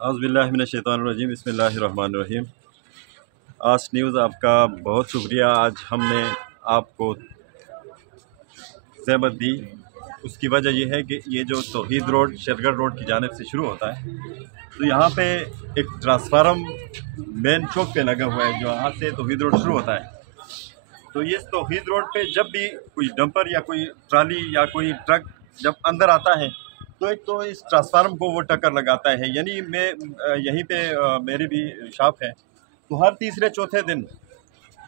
औज़ुबिल्लाहि मिनश्शैतानिर्रजीम, बिस्मिल्लाहिर्रहमानिर्रहीम। आज न्यूज़ आपका बहुत शुक्रिया। आज हमने आपको ज़हमत दी, उसकी वजह यह है कि ये जो तौहीद रोड शेरगढ़ रोड की जानिब से शुरू होता है, तो यहाँ पे एक ट्रांसफार्म मेन चौक पे लगा हुआ है, जो यहाँ से तौहीद रोड शुरू होता है। तो ये तौहीद रोड पे जब भी कोई डंपर या कोई ट्राली या कोई ट्रक जब अंदर आता है, तो एक तो इस ट्रांसफार्म को वो टक्कर लगाता है। यानी मैं यहीं पे मेरी भी शॉप है, तो हर तीसरे चौथे दिन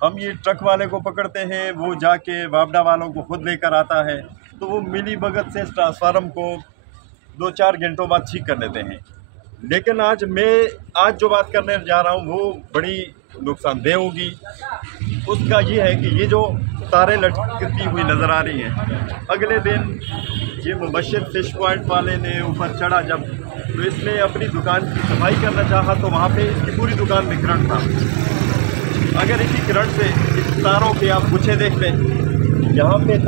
हम ये ट्रक वाले को पकड़ते हैं, वो जाके वापडा वालों को खुद लेकर आता है, तो वो मिली भगत से इस ट्रांसफार्म को 2-4 घंटों बाद ठीक कर लेते हैं। लेकिन आज जो बात करने जा रहा हूँ वो बड़ी नुकसानदेह होगी। उसका ये है कि ये जो तारें लटकती हुई नज़र आ रही हैं, अगले दिन ये मुबश्शिर फिश पॉइंट वाले ने ऊपर चढ़ा जब, तो इसने अपनी दुकान की सफाई करना चाहा, तो वहाँ पे इसकी पूरी दुकान में करंट था। अगर इसी करंट से इस तारों के आप गुच्छे देख लें, यहाँ पे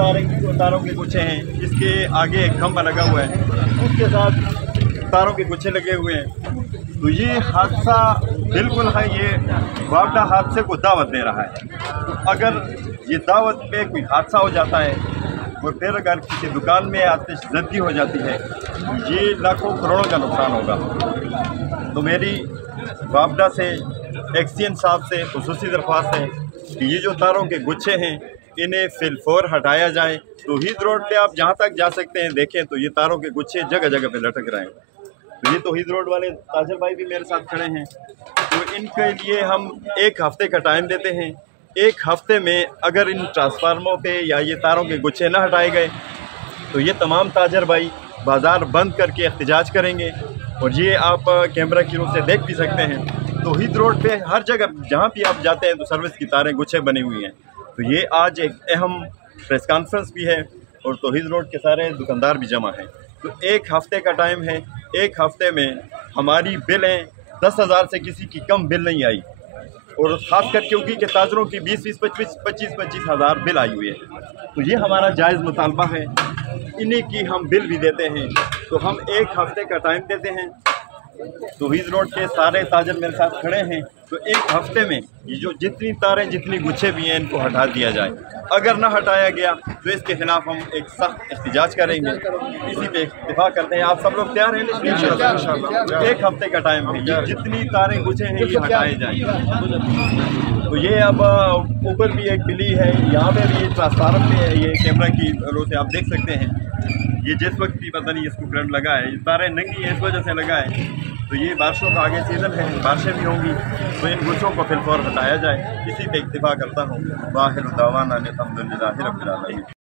तारों के गुच्छे हैं, इसके आगे एक खंभा लगा हुआ है, उसके साथ तारों के गुच्छे लगे हुए हैं। तो ये हादसा बिल्कुल है, ये वापडा हादसे को दावत दे रहा है। तो अगर ये दावत पे कोई हादसा हो जाता है और फिर अगर किसी दुकान में आतिशज़दी हो जाती है, तो ये लाखों करोड़ों का नुकसान होगा। तो मेरी वापडा से एक्सीएन साहब से खुसूसी दरख्वास्त है कि ये जो तारों के गुच्छे हैं, इन्हें फिलफौर हटाया जाए। तौहीद रोड पे आप जहाँ तक जा सकते हैं देखें तो ये तारों के गुच्छे जगह जगह पे लटक रहे हैं। तो ये तौहीद रोड वाले ताजर भाई भी मेरे साथ खड़े हैं, तो इनके लिए हम 1 हफ़्ते का टाइम देते हैं। 1 हफ़्ते में अगर इन ट्रांसफार्मरों पे या ये तारों के गुच्छे न हटाए गए, तो ये तमाम ताजर भाई बाज़ार बंद करके एहतजाज करेंगे। और ये आप कैमरा की रूप से देख भी सकते हैं, तौहीद रोड पे हर जगह जहाँ भी आप जाते हैं तो सर्विस की तारें गुच्छे बनी हुई हैं। तो ये आज एक अहम प्रेस कॉन्फ्रेंस भी है और तौहीद रोड के सारे दुकानदार भी जमा हैं। तो 1 हफ़्ते का टाइम है। 1 हफ़्ते में हमारी बिलें 10,000 से किसी की कम बिल नहीं आई, और ख़ास कर क्योंकि के ताजरों की 20-20, 25-25 हज़ार बिल आई हुई है। तो ये हमारा जायज़ मुतालबा है, इन्हीं की हम बिल भी देते हैं। तो हम 1 हफ़्ते का टाइम देते हैं। तौहीद रोड के सारे ताजर मेरे साथ खड़े हैं, तो 1 हफ़्ते में ये जो जितनी तारें जितनी गुच्छे भी हैं, इनको हटा दिया जाए। अगर ना हटाया गया तो इसके खिलाफ हम एक सख्त एहतजाज करेंगे। इसी पे इत्तेफाक करते हैं। आप सब लोग तैयार हैं? इंशाअल्लाह 1 हफ़्ते का टाइम है, ये जितनी तारें गुच्छे हैं ये हटाए जाएँ। तो ये अब ऊपर भी एक बिल्ली है, यहाँ पे भी ट्रांसफार्मर पे है, ये कैमरा की रो से आप देख सकते हैं। ये जिस वक्त भी पता नहीं इसको करंट लगा है, ये तारें नंगी हैं इस वजह से लगा है। तो ये बारिशों का आगे सीज़न है, बारिशें भी होंगी, तो इन गुच्छों को फिलफौर हटाया जाए। इसी पे इत्तिफाक करता हूँ। वाहिर दावाना अनिल हम्दुलिल्लाहि रब्बिल आलमीन।